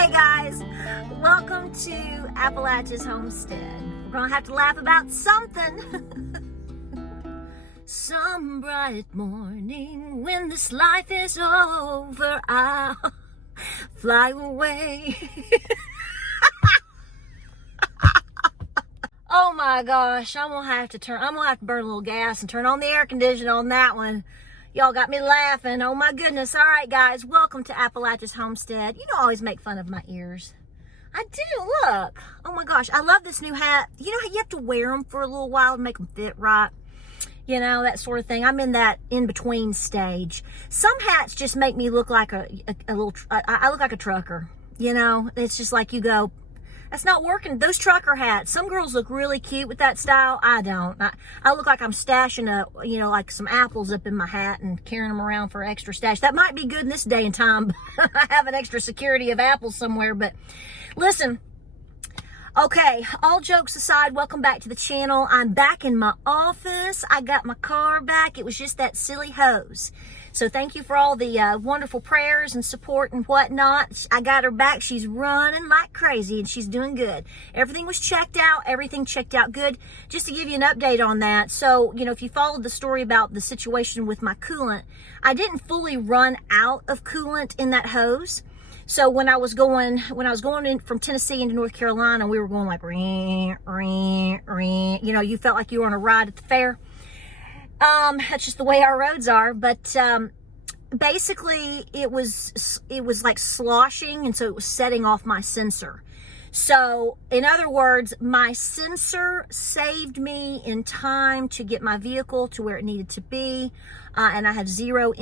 Hey guys, welcome to Appalachia's Homestead. We're gonna have to laugh about something. Some bright morning when this life is over, I'll fly away. Oh my gosh, I'm gonna have to burn a little gas and turn on the air conditioner on that one. Y'all got me laughing. Oh my goodness. All right, guys, welcome to Appalachia's Homestead. You know, I always make fun of my ears. I do, look. Oh my gosh, I love this new hat. You know how you have to wear them for a little while to make them fit right? You know, that sort of thing. I'm in that in-between stage. Some hats just make me look like I look like a trucker. You know, it's just like you go, that's not working. Those trucker hats. Some girls look really cute with that style. I don't. I look like I'm stashing like some apples up in my hat and carrying them around for extra stash. That might be good in this day and time. I have an extra security of apples somewhere. But listen, okay, all jokes aside, welcome back to the channel. I'm back in my office. I got my car back. It was just that silly hose. So thank you for all the wonderful prayers and support and whatnot. I got her back. She's running like crazy and she's doing good. Everything was checked out. Everything checked out good. Just to give you an update on that. So, you know, if you followed the story about the situation with my coolant, I didn't fully run out of coolant in that hose. So when I was going in from Tennessee into North Carolina, we were going like, ring, ring, ring. You know, you felt like you were on a ride at the fair. That's just the way our roads are. But basically, it was like sloshing, and so it was setting off my sensor. So, in other words, my sensor saved me in time to get my vehicle to where it needed to be, and I have zero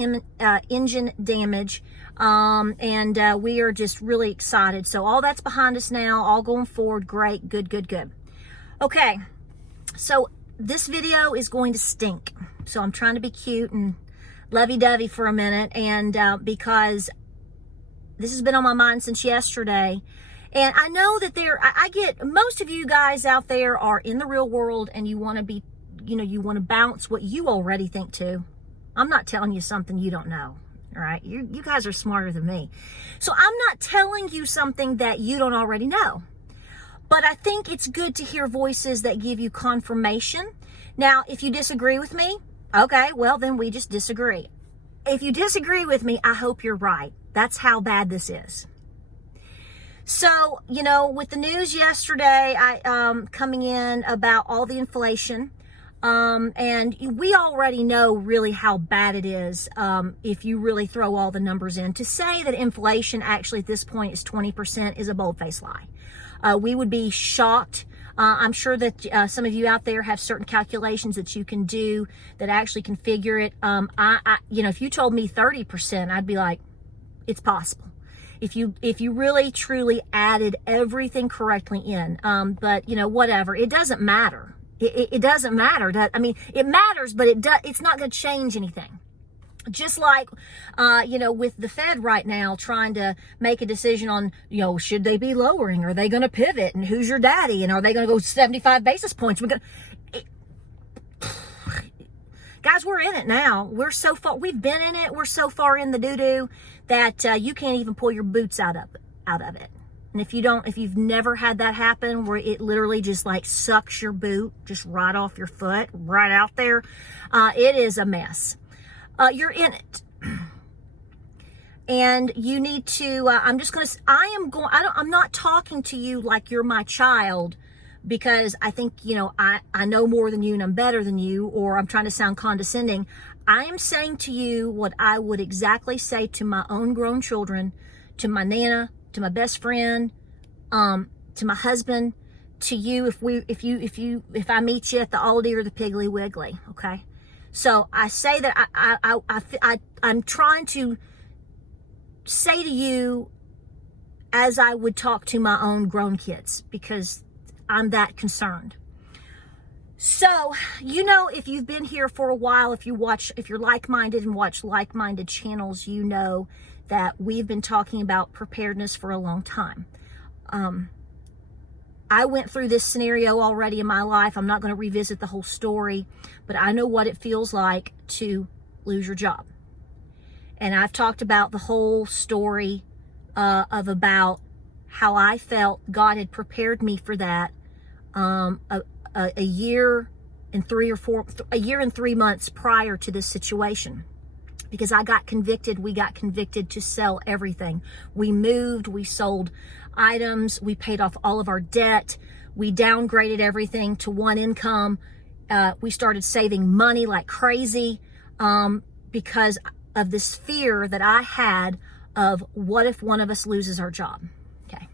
engine damage. And we are just really excited. So all that's behind us now, all going forward. Great, good, good, good. Okay, so this video is going to stink. So I'm trying to be cute and lovey-dovey for a minute, and because this has been on my mind since yesterday. And I know that I get, most of you guys out there are in the real world and you want to be, you want to bounce what you already think too. I'm not telling you something you don't know. All right, you guys are smarter than me. So I'm not telling you something that you don't already know. But I think it's good to hear voices that give you confirmation. Now, if you disagree with me, okay, well, then we just disagree. If you disagree with me, I hope you're right. That's how bad this is. So, with the news yesterday, coming in about all the inflation, and we already know really how bad it is if you really throw all the numbers in. To say that inflation actually at this point is 20% is a bold-faced lie. We would be shocked. I'm sure that some of you out there have certain calculations that you can do that actually can figure it. If you told me 30%, I'd be like, it's possible. If you really truly added everything correctly in, but whatever, it doesn't matter. It doesn't matter. It matters, but it's not going to change anything. Just like, with the Fed right now trying to make a decision on, should they be lowering? Are they going to pivot? And who's your daddy? And are they going to go 75 basis points? Guys, we're in it now. We're so far. We've been in it. We're so far in the doo-doo that you can't even pull your boots out of it. And if you've never had that happen, where it literally just like sucks your boot just right off your foot, right out there, it is a mess. You're in it. And you need to, I'm not talking to you like you're my child, because I think, I know more than you and I'm better than you, or I'm trying to sound condescending. I am saying to you what I would exactly say to my own grown children, to my Nana, to my best friend, to my husband, to you, if I meet you at the Aldi or the Piggly Wiggly, okay? So I say that I'm trying to say to you as I would talk to my own grown kids, because I'm that concerned. So, if you've been here for a while, if you're like-minded and watch like-minded channels, you know that we've been talking about preparedness for a long time. I went through this scenario already in my life. I'm not going to revisit the whole story, but I know what it feels like to lose your job. And I've talked about the whole story of about how I felt God had prepared me for that a year and 3 months prior to this situation. Because we got convicted to sell everything. We moved, we sold items, we paid off all of our debt, we downgraded everything to one income. We started saving money like crazy because of this fear that I had of what if one of us loses our job. Okay.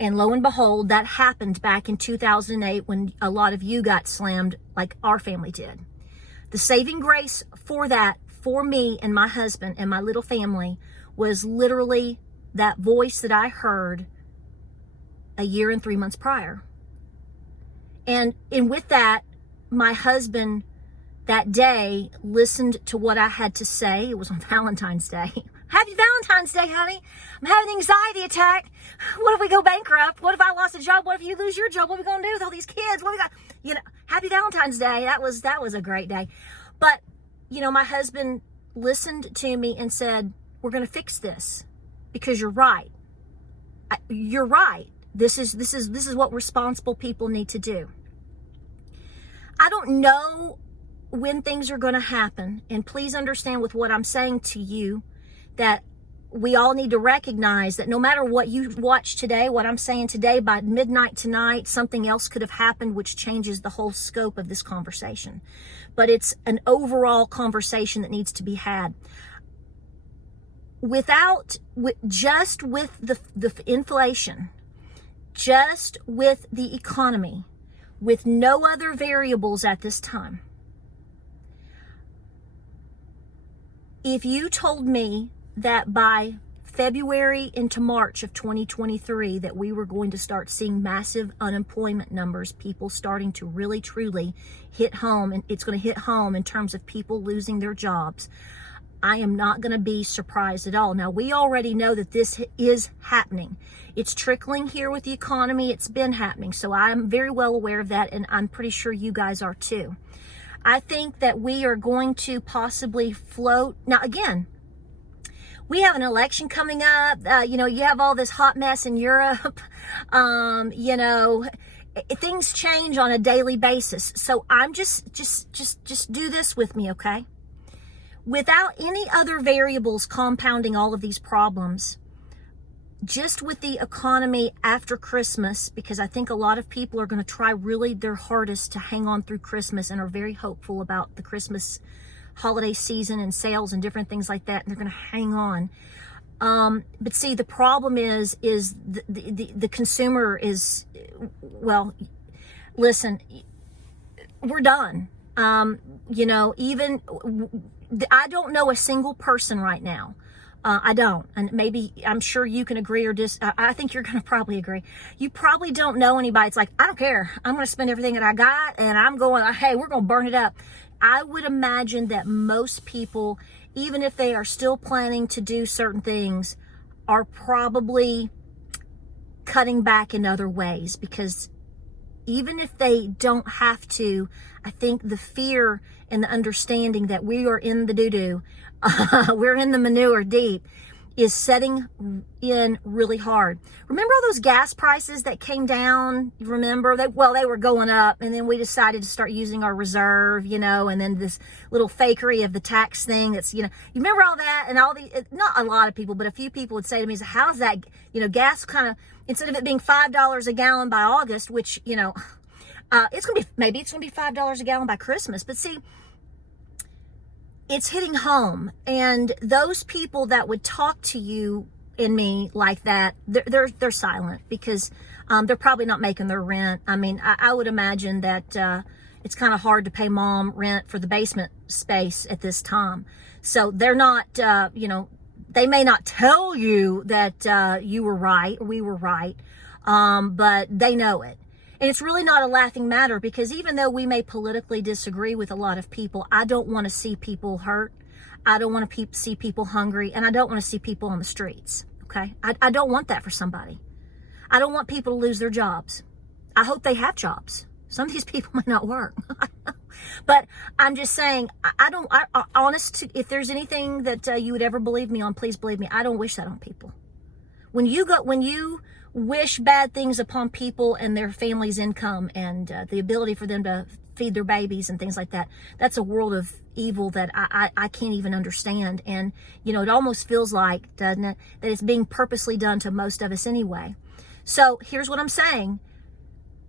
And lo and behold, that happened back in 2008 when a lot of you got slammed like our family did. The saving grace for that, for me and my husband and my little family, was literally that voice that I heard a year and 3 months prior. And with that, my husband that day listened to what I had to say. It was on Valentine's Day. Happy Valentine's Day, honey. I'm having an anxiety attack. What if we go bankrupt? What if I lost a job? What if you lose your job? What are we going to do with all these kids? What we got? Happy Valentine's Day. That was a great day. But, my husband listened to me and said, we're going to fix this because you're right. You're right. This is what responsible people need to do. I don't know when things are going to happen. And please understand with what I'm saying to you that we all need to recognize that no matter what you watch today, what I'm saying today, by midnight tonight, something else could have happened which changes the whole scope of this conversation. But it's an overall conversation that needs to be had. Just with the inflation, just with the economy, with no other variables at this time. If you told me that by February into March of 2023 that we were going to start seeing massive unemployment numbers, people starting to really truly hit home, and it's going to hit home in terms of people losing their jobs, I am not going to be surprised at all. Now, we already know that this is happening. It's trickling here with the economy. It's been happening. So I'm very well aware of that, and I'm pretty sure you guys are too. I think that we are going to possibly float. Now, again, we have an election coming up. You have all this hot mess in Europe. Things change on a daily basis. So I'm just do this with me, okay? Without any other variables compounding all of these problems, just with the economy after Christmas, because I think a lot of people are going to try really their hardest to hang on through Christmas and are very hopeful about the Christmas holiday season and sales and different things like that, and they're going to hang on. But see, the problem is the consumer is, well, listen, we're done. I don't know a single person right now. I don't. And maybe, I'm sure you can agree or I think you're going to probably agree. You probably don't know anybody. It's like, I don't care. I'm going to spend everything that I got and I'm going, hey, we're going to burn it up. I would imagine that most people, even if they are still planning to do certain things, are probably cutting back in other ways, because even if they don't have to, I think the fear and the understanding that we are in the doo-doo, we're in the manure deep, is setting in really hard. Remember all those gas prices that came down? You remember? They were going up, and then we decided to start using our reserve, and then this little fakery of the tax thing that's, you remember all that? And not a lot of people, but a few people would say to me, how's that, gas kind of, instead of it being $5 a gallon by August, which, it's going to be $5 a gallon by Christmas. But see, it's hitting home, and those people that would talk to you and me like that, they're silent, because they're probably not making their rent. I mean, I would imagine that it's kind of hard to pay mom rent for the basement space at this time. So they're not, they may not tell you that you were right or we were right, but they know it. And it's really not a laughing matter, because even though we may politically disagree with a lot of people, I don't want to see people hurt. I don't want to see people hungry, and I don't want to see people on the streets, okay? I don't want that for somebody. I don't want people to lose their jobs. I hope they have jobs. Some of these people might not work. But I'm just saying, if there's anything that you would ever believe me on, please believe me, I don't wish that on people. When you wish bad things upon people and their family's income and the ability for them to feed their babies and things like that, that's a world of evil that I can't even understand. And, you know, it almost feels like, doesn't it, that it's being purposely done to most of us anyway. So here's what I'm saying.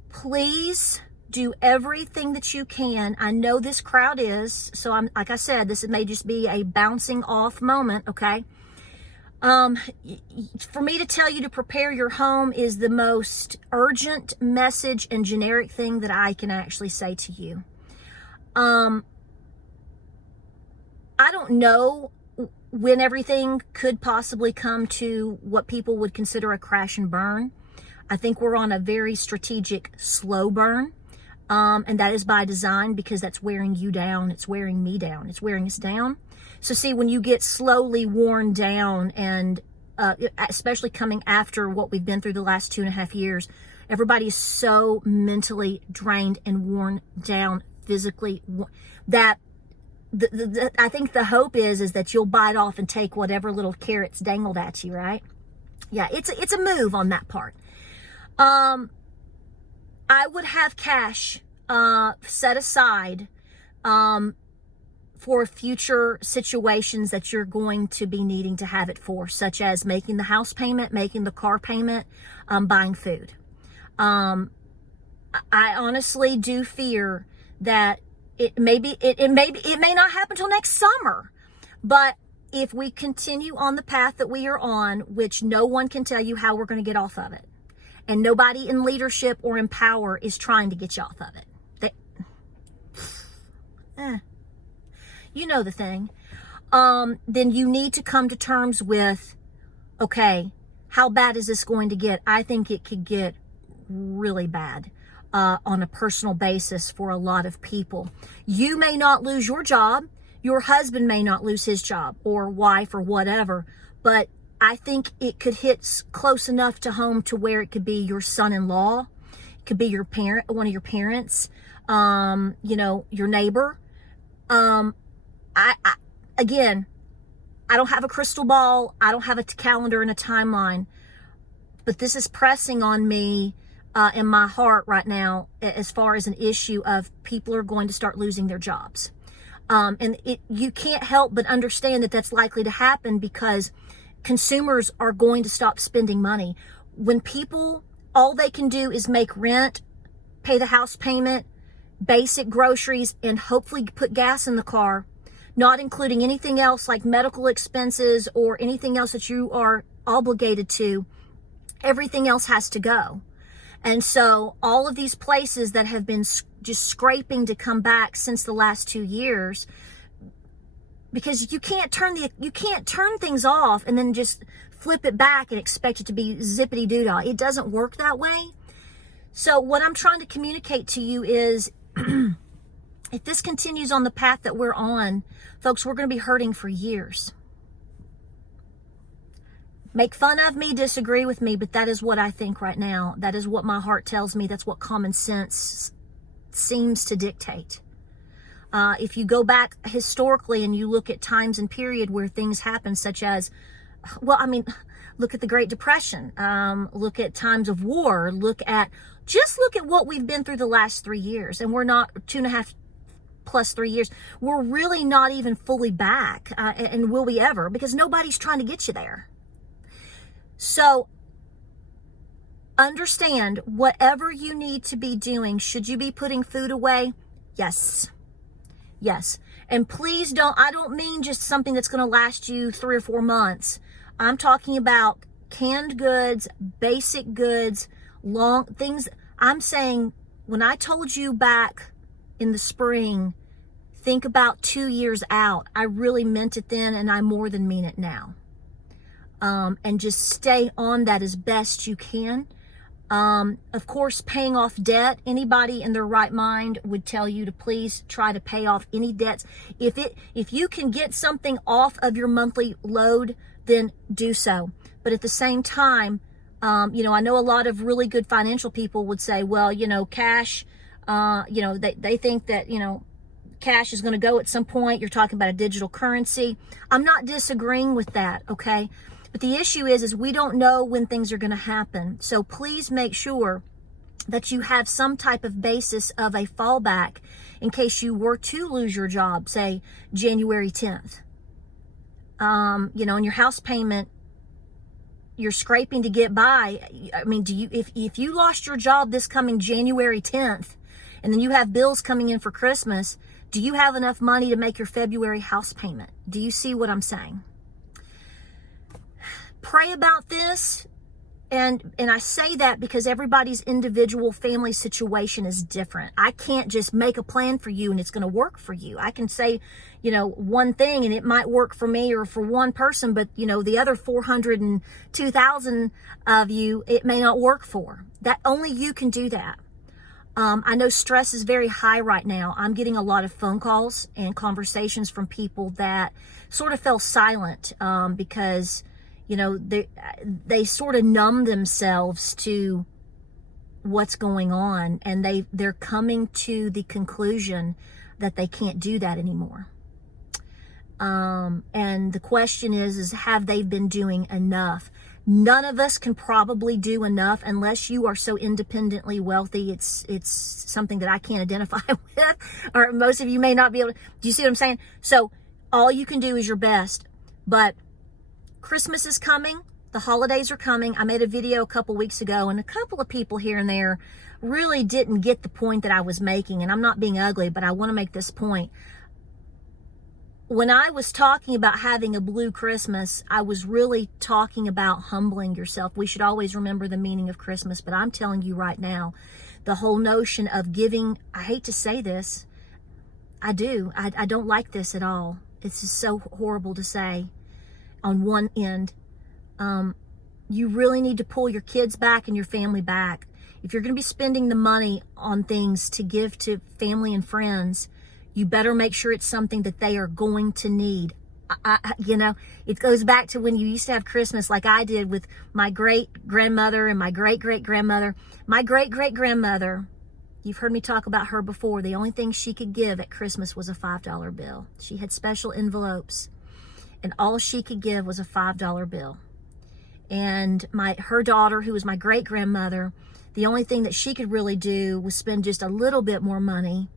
Please do everything that you can. I know this crowd is, so I'm, like I said, this may just be a bouncing off moment, okay? For me to tell you to prepare your home is the most urgent message and generic thing that I can actually say to you. I don't know when everything could possibly come to what people would consider a crash and burn. I think we're on a very strategic slow burn. And that is by design, because that's wearing you down. It's wearing me down. It's wearing us down. So see, when you get slowly worn down, and especially coming after what we've been through the last 2.5 years, everybody's so mentally drained and worn down physically that I think the hope is that you'll bite off and take whatever little carrots dangled at you, right? Yeah, it's a move on that part. I would have cash set aside for future situations that you're going to be needing to have it for, such as making the house payment, making the car payment, buying food. I honestly do fear that it may not happen till next summer, but if we continue on the path that we are on, which no one can tell you how we're going to get off of it, and nobody in leadership or in power is trying to get you off of it. You know the thing. Then you need to come to terms with, okay, how bad is this going to get? I think it could get really bad on a personal basis for a lot of people. You may not lose your job. Your husband may not lose his job, or wife, or whatever, but I think it could hit close enough to home to where it could be your son-in-law, it could be your parent, one of your parents, you know, your neighbor. Again, I don't have a crystal ball. I don't have a calendar and a timeline, but this is pressing on me in my heart right now, as far as an issue of people are going to start losing their jobs. And you can't help but understand that that's likely to happen, because consumers are going to stop spending money. When people, all they can do is make rent, pay the house payment, basic groceries, and hopefully put gas in the car, not including anything else like medical expenses or anything else that you are obligated to, everything else has to go. And so all of these places that have been just scraping to come back since the last 2 years, because you can't turn things off and then just flip it back and expect it to be zippity doo-dah. It doesn't work that way. So what I'm trying to communicate to you is, if this continues on the path that we're on, folks, we're going to be hurting for years. Make fun of me, disagree with me, but that is what I think right now. That is what my heart tells me. That's what common sense seems to dictate. If you go back historically and you look at times and period where things happen, such as, well, I mean, look at the Great Depression, look at times of war, look at what we've been through the last 3 years, and we're not 2.5 plus 3 years. We're really not even fully back, and will we ever? Because nobody's trying to get you there. So understand, whatever you need to be doing, should you be putting food away? Yes. Yes. And please I don't mean just something that's going to last you 3 or 4 months. I'm talking about canned goods, basic goods, long things. I'm saying, when I told you back in the spring, think about 2 years out, I really meant it then, and I more than mean it now. And just stay on that as best you can. Of course, paying off debt. Anybody in their right mind would tell you to please try to pay off any debts. If you can get something off of your monthly load, then do so. But at the same time, you know, I know a lot of really good financial people would say, well, you know, cash, you know, they think that, you know, cash is going to go at some point. You're talking about a digital currency. I'm not disagreeing with that, okay? But the issue is we don't know when things are going to happen. So please make sure that you have some type of basis of a fallback in case you were to lose your job, say January 10th. You know, and your house payment, you're scraping to get by. I mean, if you lost your job this coming January 10th, and then you have bills coming in for Christmas, do you have enough money to make your February house payment? Do you see what I'm saying? Pray about this. And I say that because everybody's individual family situation is different. I can't just make a plan for you and it's going to work for you. I can say, you know, one thing and it might work for me or for one person, but, you know, the other 402,000 of you, it may not work for. That only you can do that. I know stress is very high right now. I'm getting a lot of phone calls and conversations from people that sort of fell silent because, you know, they sort of numb themselves to what's going on, and they're coming to the conclusion that they can't do that anymore. And the question is have they been doing enough? None of us can probably do enough unless you are so independently wealthy. It's something that I can't identify with, or most of you may not be able to. Do you see what I'm saying? So all you can do is your best. But Christmas is coming. The holidays are coming. I made a video a couple weeks ago, and a couple of people here and there really didn't get the point that I was making. And I'm not being ugly, but I want to make this point. When I was talking about having a blue Christmas, I was really talking about humbling yourself. We should always remember the meaning of Christmas, but I'm telling you right now, the whole notion of giving, I hate to say this, I do. I don't like this at all. It's just so horrible to say on one end. You really need to pull your kids back and your family back. If you're going to be spending the money on things to give to family and friends, you better make sure it's something that they are going to need. You know, it goes back to when you used to have Christmas like I did with my great-grandmother and my great-great-grandmother. My great-great-grandmother, you've heard me talk about her before, the only thing she could give at Christmas was a $5 bill. She had special envelopes, and all she could give was a $5 bill. And her daughter, who was my great-grandmother, the only thing that she could really do was spend just a little bit more money.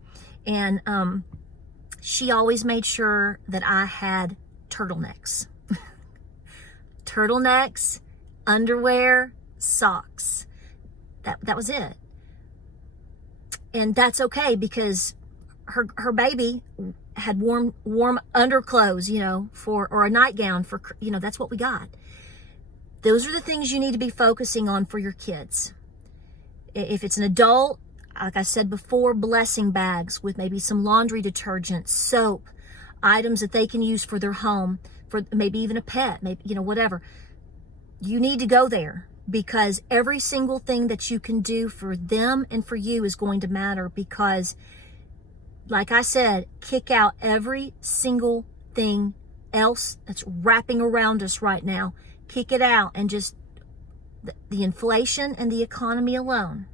And she always made sure that I had turtlenecks. Turtlenecks, underwear, socks. That was it. And that's okay because her baby had warm underclothes, you know, or a nightgown for, you know, that's what we got. Those are the things you need to be focusing on for your kids. If it's an adult, like I said before, blessing bags with maybe some laundry detergent, soap, items that they can use for their home, for maybe even a pet, maybe, you know, whatever. You need to go there because every single thing that you can do for them and for you is going to matter because, like I said, kick out every single thing else that's wrapping around us right now. Kick it out and just the inflation and the economy alone,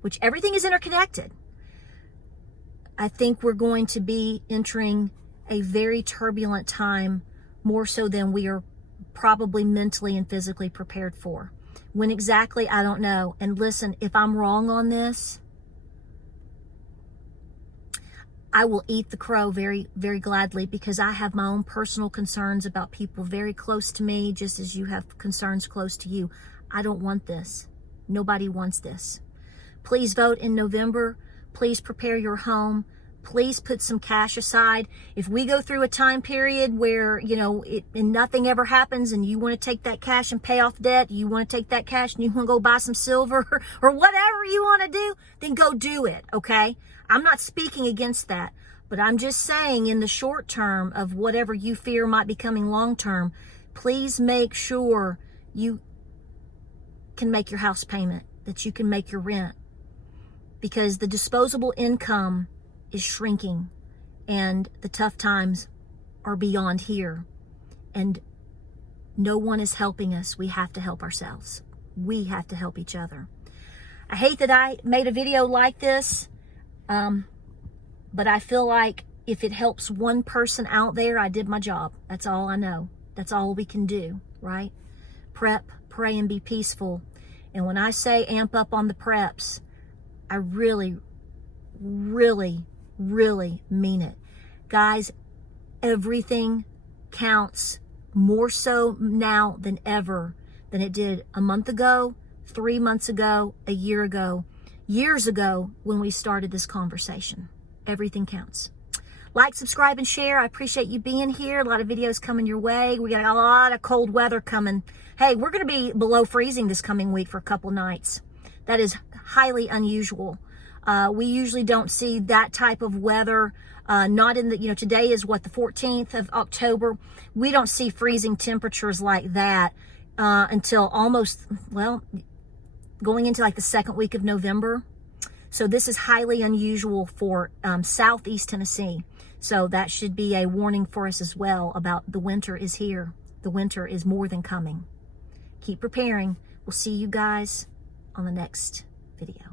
which everything is interconnected. I think we're going to be entering a very turbulent time, more so than we are probably mentally and physically prepared for. When exactly, I don't know. And listen, if I'm wrong on this, I will eat the crow very, very gladly because I have my own personal concerns about people very close to me, just as you have concerns close to you. I don't want this. Nobody wants this. Please vote in November. Please prepare your home. Please put some cash aside. If we go through a time period where, you know, and nothing ever happens and you want to take that cash and pay off debt, you want to take that cash and you want to go buy some silver or whatever you want to do, then go do it, okay? I'm not speaking against that, but I'm just saying in the short term of whatever you fear might be coming long term, please make sure you can make your house payment, that you can make your rent, because the disposable income is shrinking and the tough times are beyond here and no one is helping us. We have to help ourselves. We have to help each other. I hate that I made a video like this, but I feel like if it helps one person out there, I did my job. That's all I know. That's all we can do, right? Prep, pray, and be peaceful. And when I say amp up on the preps, I really, really, really mean it. Guys, everything counts more so now than ever than it did a month ago, 3 months ago, a year ago, years ago when we started this conversation. Everything counts. Like, subscribe, and share. I appreciate you being here. A lot of videos coming your way. We got a lot of cold weather coming. Hey, we're going to be below freezing this coming week for a couple nights. That is highly unusual. We usually don't see that type of weather. Not in the, today is what, the 14th of October. We don't see freezing temperatures like that until almost, well, going into like the second week of November. So this is highly unusual for southeast Tennessee. So that should be a warning for us as well about the winter is here. The winter is more than coming. Keep preparing. We'll see you guys on the next video.